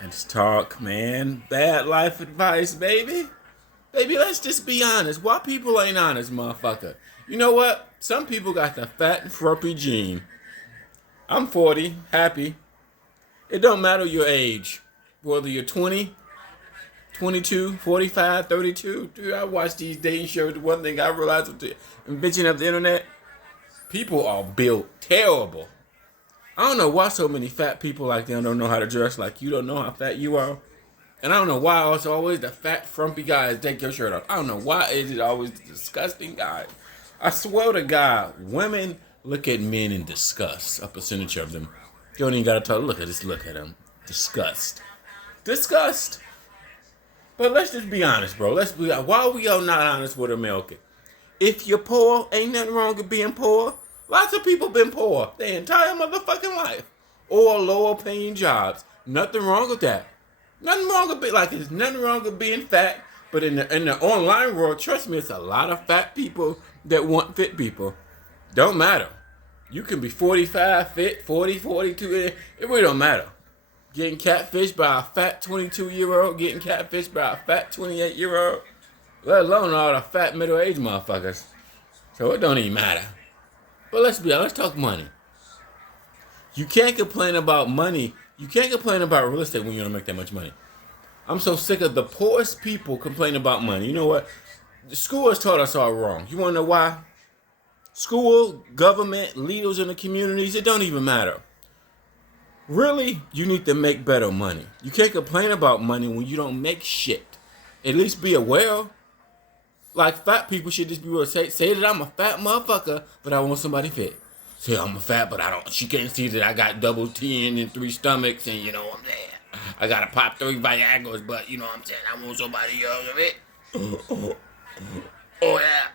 Let's talk, man. Bad life advice, baby. Baby, let's just be honest. Why people ain't honest, motherfucker? You know what? Some people got the fat and frumpy gene. I'm 40, happy. It don't matter your age. Whether you're 20, 22, 45, 32. Dude, I watch these dating shows. The one thing I realized with the invention of the internet, people are built terrible. I don't know why so many fat people like them don't know how to dress like you don't know how fat you are. And I don't know why it's always the fat, frumpy guys take your shirt off. I don't know why is it always the disgusting guy. I swear to God, women look at men in disgust. A percentage of them. You don't even gotta tell. Look at them. Disgust. Disgust. But let's just be honest, bro. Let's be. Why are we all not honest with America? If you're poor, ain't nothing wrong with being poor. Lots of people been poor their entire motherfucking life. Or lower paying jobs. Nothing wrong with that. Nothing wrong with there's nothing wrong with being fat. But in the online world, trust me, it's a lot of fat people that want fit people. Don't matter. You can be 45 fit, 40, 42. It really don't matter. Getting catfished by a fat 22-year-old, getting catfished by a fat 28-year-old, let alone all the fat middle-aged motherfuckers. So it don't even matter. But let's talk money. You can't complain about money. You can't complain about real estate when you don't make that much money. I'm so sick of the poorest people complaining about money. You know what? The school has taught us all wrong. You want to know why? School, government, leaders in the communities, it don't even matter. Really, you need to make better money. You can't complain about money when you don't make shit. At least be aware. Like fat people should just be able to say that I'm a fat motherfucker, but I want somebody fit. Say I'm a fat, but I don't. She can't see that I got double T and 3 stomachs, and you know what I'm saying. I gotta pop 3 Viagra's, but you know what I'm saying. I want somebody young of it. Oh yeah.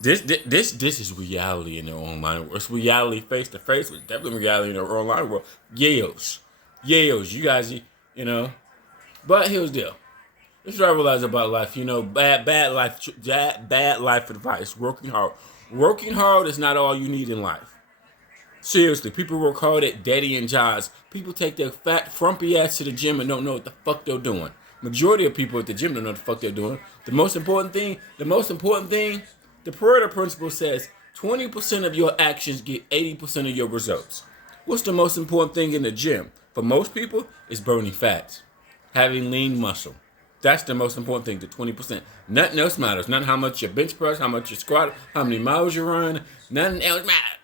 This is reality in the online world. It's reality face to face. It's definitely reality in the online world. Yales, you guys, you know. But here's the deal. This is what I realize about life. You know, bad life advice. Working hard is not all you need in life. Seriously, people work hard at daddy and jobs. People take their fat, frumpy ass to the gym and don't know what the fuck they're doing. Majority of people at the gym don't know what the fuck they're doing. The most important thing, the Pareto principle says 20% of your actions get 80% of your results. What's the most important thing in the gym? For most people, it's burning fats, having lean muscle. That's the most important thing, the 20%. Nothing else matters. Not how much you bench press, how much you squat, how many miles you run. Nothing else matters.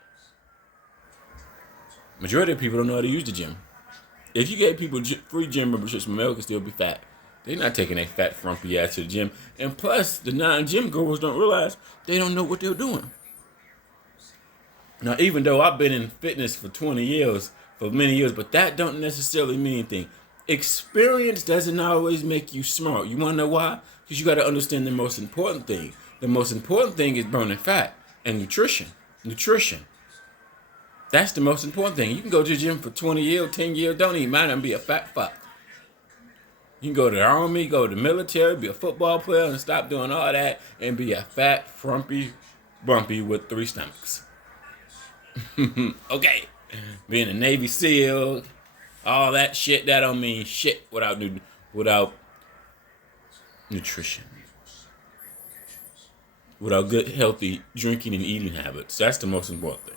Majority of people don't know how to use the gym. If you gave people free gym memberships, America still be fat. They're not taking a fat, frumpy ass to the gym. And plus, the non-gym goers don't realize they don't know what they're doing. Now, even though I've been in fitness for many years, but that don't necessarily mean anything. Experience doesn't always make you smart. You want to know why? Because you got to understand the most important thing. The most important thing is burning fat and nutrition. That's the most important thing. You can go to the gym for 20 years, 10 years, don't even matter, and be a fat fuck. You can go to the army, go to the military, be a football player, and stop doing all that, and be a fat, frumpy, bumpy with 3 stomachs. Okay. Being a Navy SEAL, all that shit, that don't mean shit without nutrition. Without good, healthy drinking and eating habits. That's the most important thing.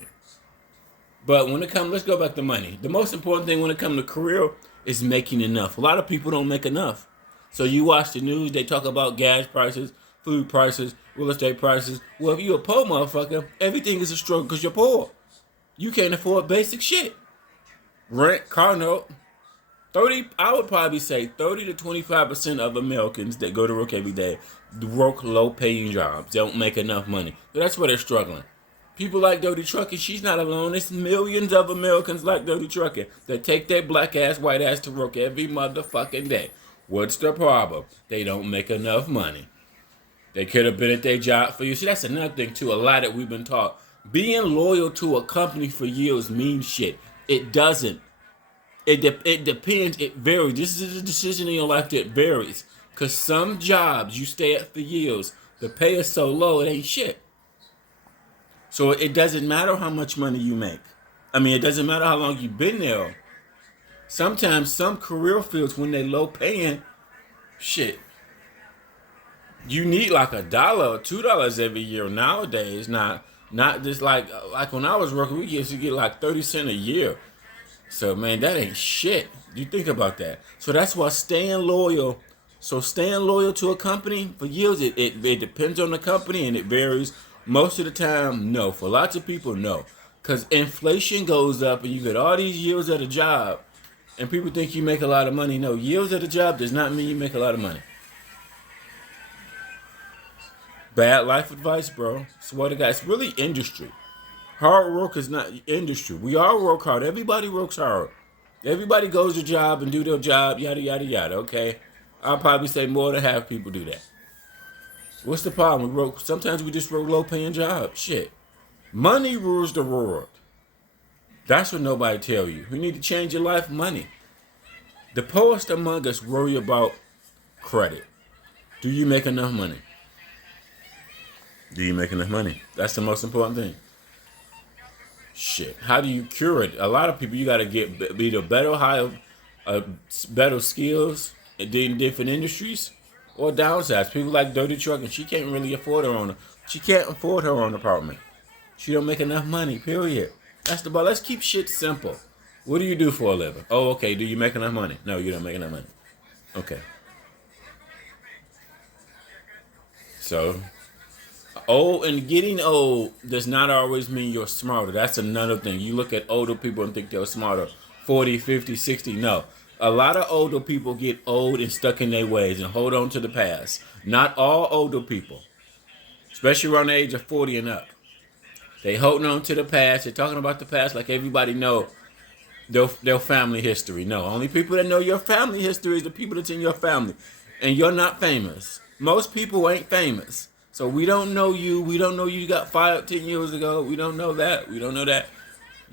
But when it comes, let's go back to money. The most important thing when it comes to career is making enough. A lot of people don't make enough. So you watch the news, they talk about gas prices, food prices, real estate prices. Well, if you're a poor motherfucker, everything is a struggle because you're poor. You can't afford basic shit. Rent, car note. I would probably say 30 to 25% of Americans that go to work every day work low-paying jobs. They don't make enough money. So that's where they're struggling. People like Dirty Trucking, she's not alone. It's millions of Americans like Dirty Trucking that take their black ass, white ass to work every motherfucking day. What's the problem? They don't make enough money. They could have been at their job for you. See, that's another thing too, a lot that we've been taught. Being loyal to a company for years means shit. It doesn't. It depends. It varies. This is a decision in your life that varies. Because some jobs you stay at for years, the pay is so low, it ain't shit. So it doesn't matter how much money you make. I mean, it doesn't matter how long you've been there. Sometimes some career fields, when they low paying, shit, you need like $1 or $2 every year nowadays. Not just like when I was working, we used to get like 30 cents a year. So man, that ain't shit. You think about that. So that's why staying loyal. So staying loyal to a company for years, it depends on the company and it varies. Most of the time, no. For lots of people, no. Because inflation goes up and you get all these years at a job and people think you make a lot of money. No, years at a job does not mean you make a lot of money. Bad life advice, bro. Swear to God, it's really industry. Hard work is not industry. We all work hard. Everybody works hard. Everybody goes to job and do their job, yada, yada, yada, okay? I'll probably say more than half people do that. What's the problem? Sometimes we just work low-paying jobs. Shit. Money rules the world. That's what nobody tell you. You need to change your life, money. The poorest among us worry about credit. Do you make enough money? Do you make enough money? That's the most important thing. Shit. How do you cure it? A lot of people, you got to get be the better, higher, better skills in different industries or downsides. People like dirty trucking. She can't really afford her own. She can't afford her own apartment. She don't make enough money. Period. That's the ball. Let's keep shit simple. What do you do for a living? Oh, okay. Do you make enough money? No, you don't make enough money. Okay. So, old and getting old does not always mean you're smarter. That's another thing. You look at older people and think they're smarter. 40, 50, 60. No. A lot of older people get old and stuck in their ways and hold on to the past. Not all older people, especially around the age of 40 and up. They holding on to the past. They're talking about the past like everybody know their family history. No, only people that know your family history is the people that's in your family. And you're not famous. Most people ain't famous. So we don't know you. We don't know you got fired 10 years ago. We don't know that. We don't know that.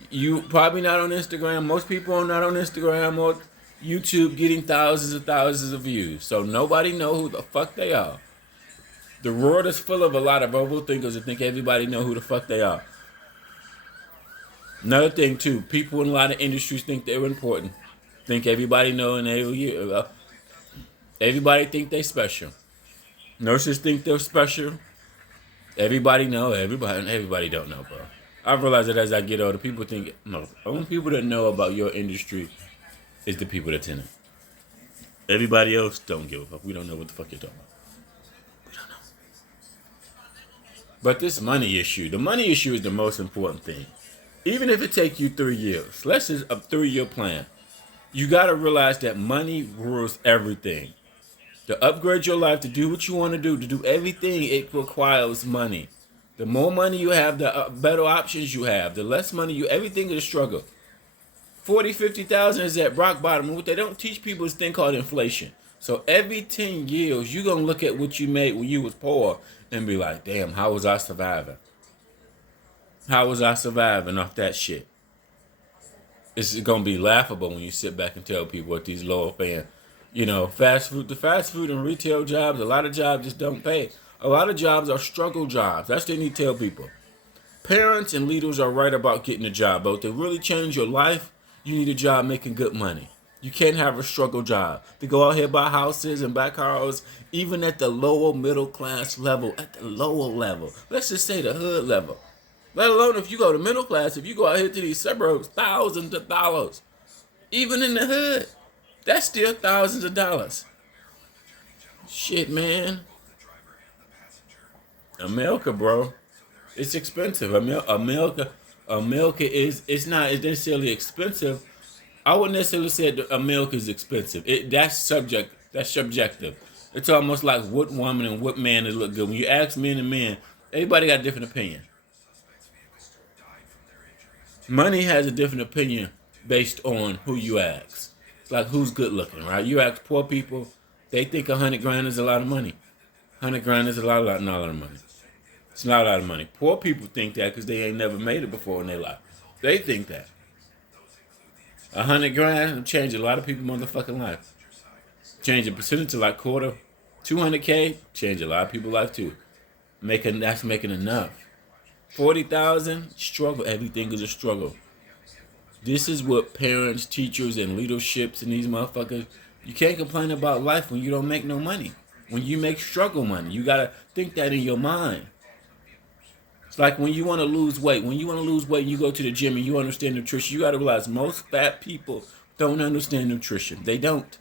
You probably not on Instagram. Most people are not on Instagram or YouTube getting thousands of views. So nobody know who the fuck they are. The world is full of a lot of overthinkers that think everybody know who the fuck they are. Another thing too, people in a lot of industries think they're important. Think everybody know and everybody think they special. Nurses think they're special. Everybody know. Everybody don't know, bro. I realize that as I get older, people think no. Only people that know about your industry is the people that's in it. Everybody else don't give a fuck. We don't know what the fuck you're talking about. We don't know. But this money issue, the money issue is the most important thing. Even if it takes you 3 years, let's just a 3-year plan. You gotta realize that money rules everything. To upgrade your life, to do what you want to do everything, it requires money. The more money you have, the better options you have. The less money everything is a struggle. 40, 50,000 is at rock bottom. And what they don't teach people is a thing called inflation. So every 10 years, you're going to look at what you made when you was poor and be like, damn, how was I surviving? How was I surviving off that shit? It's going to be laughable when you sit back and tell people what these lower paying, the fast food and retail jobs, a lot of jobs just don't pay. A lot of jobs are struggle jobs. That's what they need to tell people. Parents and leaders are right about getting a job, but to really change your life, you need a job making good money. You can't have a struggle job. To go out here buy houses and buy cars, even at the lower middle class level, let's just say the hood level. Let alone if you go to middle class, if you go out here to these suburbs, thousands of dollars. Even in the hood, that's still thousands of dollars. Shit, man. America, bro. It's expensive. America it's not necessarily expensive. I wouldn't necessarily say that America is expensive. That's subjective. It's almost like what woman and what man is look good. When you ask men and men, everybody got a different opinion. Money has a different opinion based on who you ask. It's like who's good looking, right? You ask poor people, they think 100 grand is a lot of money. 100 grand is not a lot of money. It's not a lot of money. Poor people think that because they ain't never made it before in their life. They think that. 100 grand will change a lot of people's motherfucking life. Change a percentage to like quarter. 200K, change a lot of people's life too. That's making enough. 40,000, struggle. Everything is a struggle. This is what parents, teachers, and leaderships and these motherfuckers. You can't complain about life when you don't make no money. When you make struggle money, you gotta think that in your mind. It's like when you want to lose weight. When you want to lose weight, and you go to the gym and you understand nutrition. You gotta realize most fat people don't understand nutrition. They don't.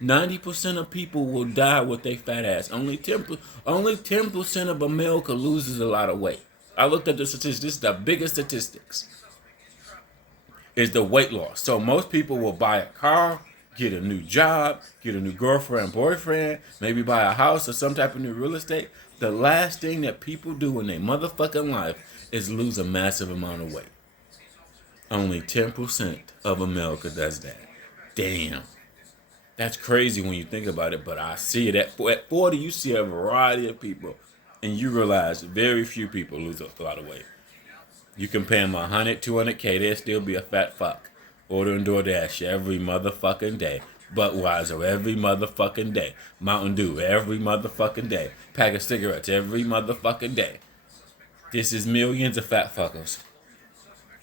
90% of people will die with their fat ass. Only 10% of America loses a lot of weight. I looked at the statistics. This is the biggest statistics. Is the weight loss. So most people will buy a car, get a new job, get a new girlfriend, boyfriend, maybe buy a house or some type of new real estate. The last thing that people do in their motherfucking life is lose a massive amount of weight. Only 10% of America does that. Damn. That's crazy when you think about it, but I see it at 40, you see a variety of people, and you realize very few people lose a lot of weight. You can pay them 100, 200K, they'll still be a fat fuck. Ordering DoorDash every motherfucking day. Budweiser every motherfucking day. Mountain Dew every motherfucking day. Pack of cigarettes every motherfucking day. This is millions of fat fuckers.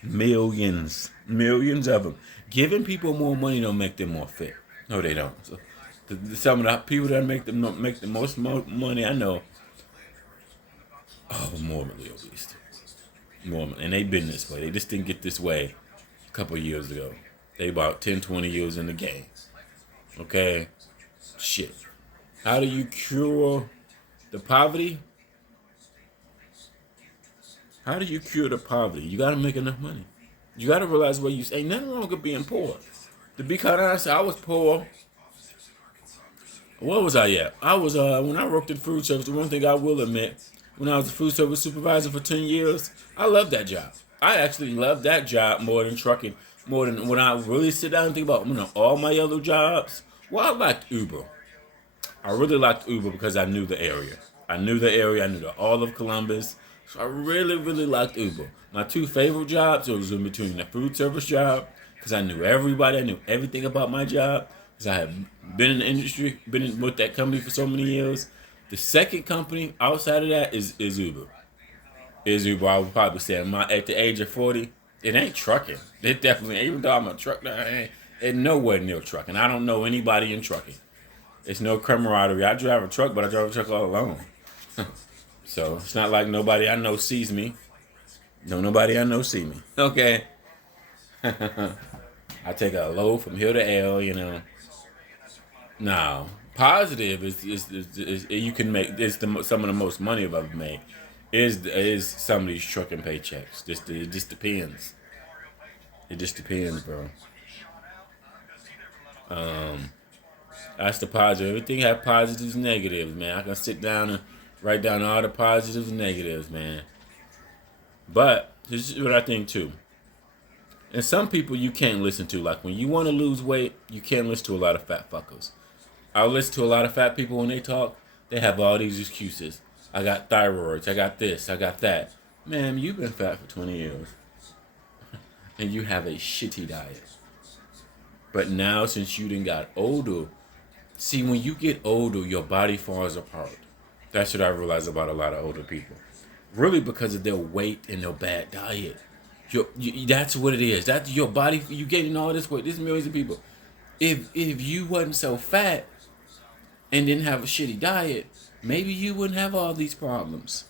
Millions. Millions of them. Giving people more money don't make them more fit. No, they don't. So, some of the people that make the most money I know morbidly obese. And they've been this way. They just didn't get this way a couple of years ago. They about 10, 20 years in the game. Okay? Shit. How do you cure the poverty? How do you cure the poverty? You gotta make enough money. You gotta realize where you ain't nothing wrong with being poor. To be quite honest, I was poor. Where was I at? I was when I worked in food service. The one thing I will admit, when I was a food service supervisor for 10 years, I loved that job. I actually loved that job more than trucking, more than when I really sit down and think about all my other jobs. Well, I liked Uber. I really liked Uber because I knew the area. I knew all of Columbus. So I really, really liked Uber. My two favorite jobs was in between the food service job, because I knew everybody, I knew everything about my job, because I had been in the industry, with that company for so many years. The second company outside of that is Uber. I would probably say at the age of 40, it ain't trucking. It definitely, even though I'm a truck, it's nowhere near trucking. I don't know anybody in trucking. It's no camaraderie. I drive a truck, but I drive a truck all alone. So it's not like nobody I know sees me. No, nobody I know see me. Okay. I take a load from here to L, No. Positive is you can make some of the most money I've ever made is some of these trucking paychecks. It just depends. It just depends, bro. That's the positive. Everything has positives and negatives, man. I can sit down and write down all the positives and negatives, man. But this is what I think too. And some people you can't listen to. Like when you want to lose weight, you can't listen to a lot of fat fuckers. I listen to a lot of fat people when they talk. They have all these excuses. I got thyroids. I got this. I got that. Man, you've been fat for 20 years. And you have a shitty diet. But now since you done got older, see, when you get older, your body falls apart. That's what I realize about a lot of older people. Really because of their weight and their bad diet. That's what it is. That's your body. You getting all this weight. There's millions of people. If you wasn't so fat and didn't have a shitty diet, maybe you wouldn't have all these problems.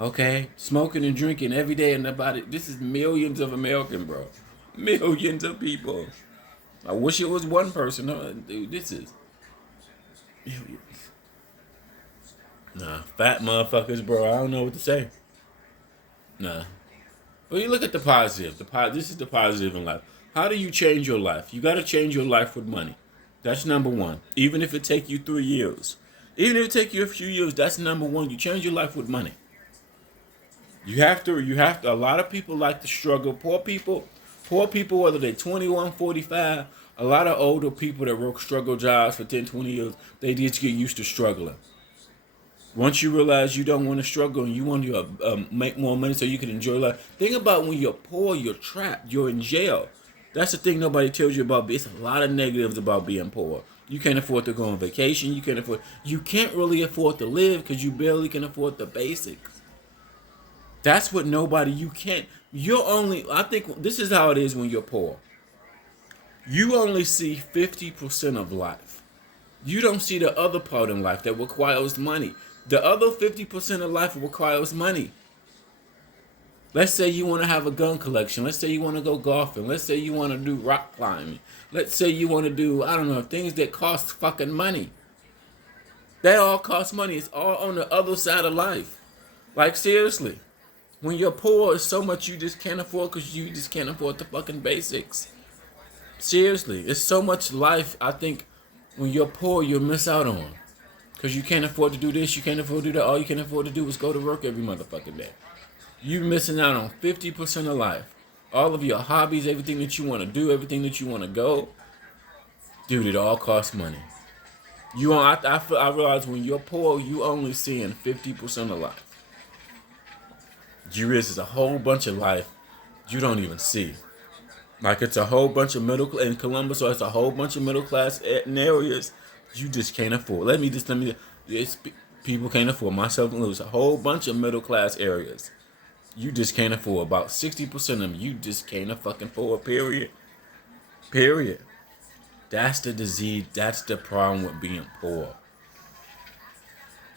Okay? Smoking and drinking every day and about it. This is millions of Americans, bro. Millions of people. I wish it was one person. No, dude, this is millions. Nah, fat motherfuckers, bro. I don't know what to say. Nah. But you look at the positive. This is the positive in life. How do you change your life? You got to change your life with money. That's number one. Even if it take you 3 years. Even if it take you a few years, that's number one. You change your life with money. You have to. A lot of people like to struggle. Poor people, whether they're 21, 45, a lot of older people that work struggle jobs for 10, 20 years, they just get used to struggling. Once you realize you don't want to struggle and you want to make more money so you can enjoy life. Think about when you're poor, you're trapped, you're in jail. That's the thing nobody tells you about. It's a lot of negatives about being poor. You can't afford to go on vacation. You can't really afford to live because you barely can afford the basics. That's what you I think this is how it is when you're poor. You only see 50% of life. You don't see the other part in life that requires money. The other 50% of life requires money. Let's say you want to have a gun collection. Let's say you want to go golfing. Let's say you want to do rock climbing. Let's say you want to do, I don't know, things that cost fucking money. They all cost money. It's all on the other side of life. Like, seriously. When you're poor, it's so much you just can't afford because you just can't afford the fucking basics. Seriously. It's so much life, I think, when you're poor, you'll miss out on. Because you can't afford to do this, you can't afford to do that. All you can afford to do is go to work every motherfucking day. You missing out on 50% of life. All of your hobbies, everything that you want to do, everything that you want to go. Dude, it all costs money. I realize when you're poor, you only seeing 50% of life. Is a whole bunch of life you don't even see. Like, it's a whole bunch of in Columbus, so it's a whole bunch of middle class areas you just can't afford. People can't afford, myself and lose a whole bunch of middle class areas. You just can't afford. About 60% of them you just can't fucking afford, period. Period. That's the disease. That's the problem with being poor.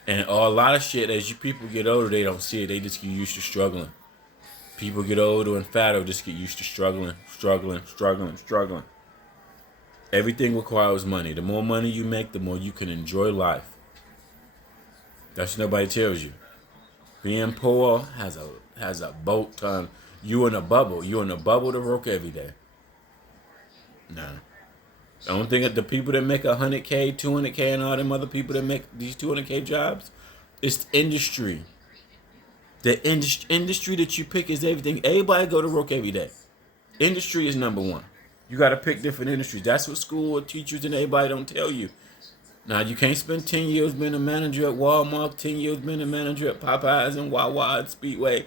And a lot of shit, as people get older, they don't see it. They just get used to struggling. People get older and fatter, just get used to struggling. Everything requires money. The more money you make, the more you can enjoy life. That's what nobody tells you. Being poor has a boat ton. You in a bubble. You in a bubble to work every day. Nah. I don't think that the people that make 100K, 200K, and all them other people that make these 200K jobs, it's industry. The industry that you pick is everything. Everybody go to work every day. Industry is number one. You got to pick different industries. That's what school teachers and everybody don't tell you. Now, you can't spend 10 years being a manager at Walmart, 10 years being a manager at Popeyes and Wawa and Speedway.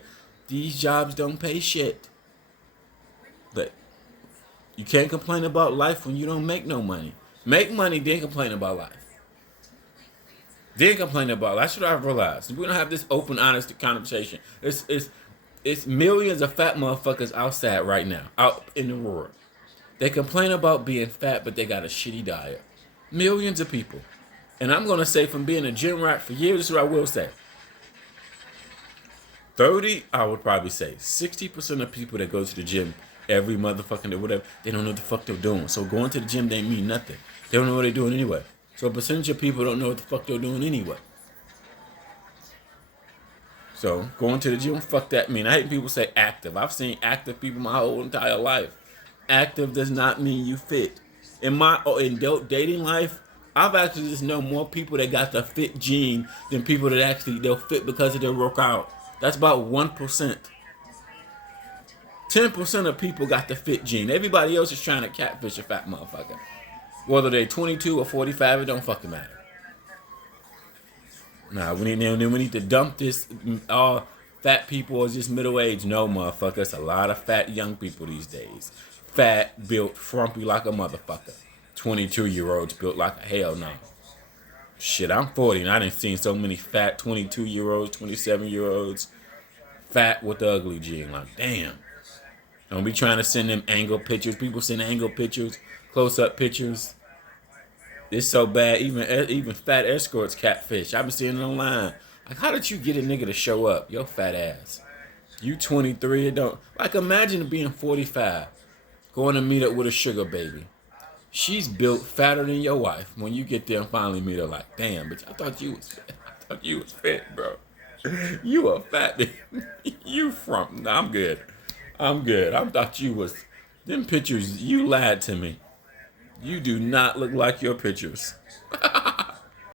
These jobs don't pay shit. But you can't complain about life when you don't make no money. Make money, then complain about life. Then complain about life. That's what I've realized. We don't have this open, honest conversation. It's millions of fat motherfuckers outside right now, out in the world. They complain about being fat, but they got a shitty diet. Millions of people. And I'm going to say, from being a gym rat for years, this is what I will say. I would probably say 60% of people that go to the gym every motherfucking day, whatever, they don't know what the fuck they're doing. So going to the gym, they mean nothing. They don't know what they're doing anyway. So a percentage of people don't know what the fuck they're doing anyway. So going to the gym, fuck that mean. I hate people say active. I've seen active people my whole entire life. Active does not mean you fit. In dating life, I've actually just known more people that got the fit gene than people that actually they'll fit because of their workout. That's about 1%. 10% of people got the fit gene. Everybody else is trying to catfish a fat motherfucker. Whether they're 22 or 45, it don't fucking matter. Nah, we need to dump this all fat people or just middle age. No, motherfucker. It's a lot of fat young people these days. Fat, built, frumpy like a motherfucker. 22-year-olds built like a hell no. Shit, I'm 40 and I done seen so many fat 22-year-olds, 27-year-olds. Fat with the ugly gene. Like, damn. Don't be trying to send them angle pictures. People send angle pictures, close-up pictures. It's so bad, even fat escorts catfish. I've been seeing it online. Like, how did you get a nigga to show up? Your fat ass. You 23, it don't. Like, imagine being 45, going to meet up with a sugar baby. She's built fatter than your wife. When you get there and finally meet her, like, damn, bitch, I thought you was fit. I thought you was fit, bro. You a fat bitch. You from? Nah, I'm good. I thought you was. Them pictures, you lied to me. You do not look like your pictures.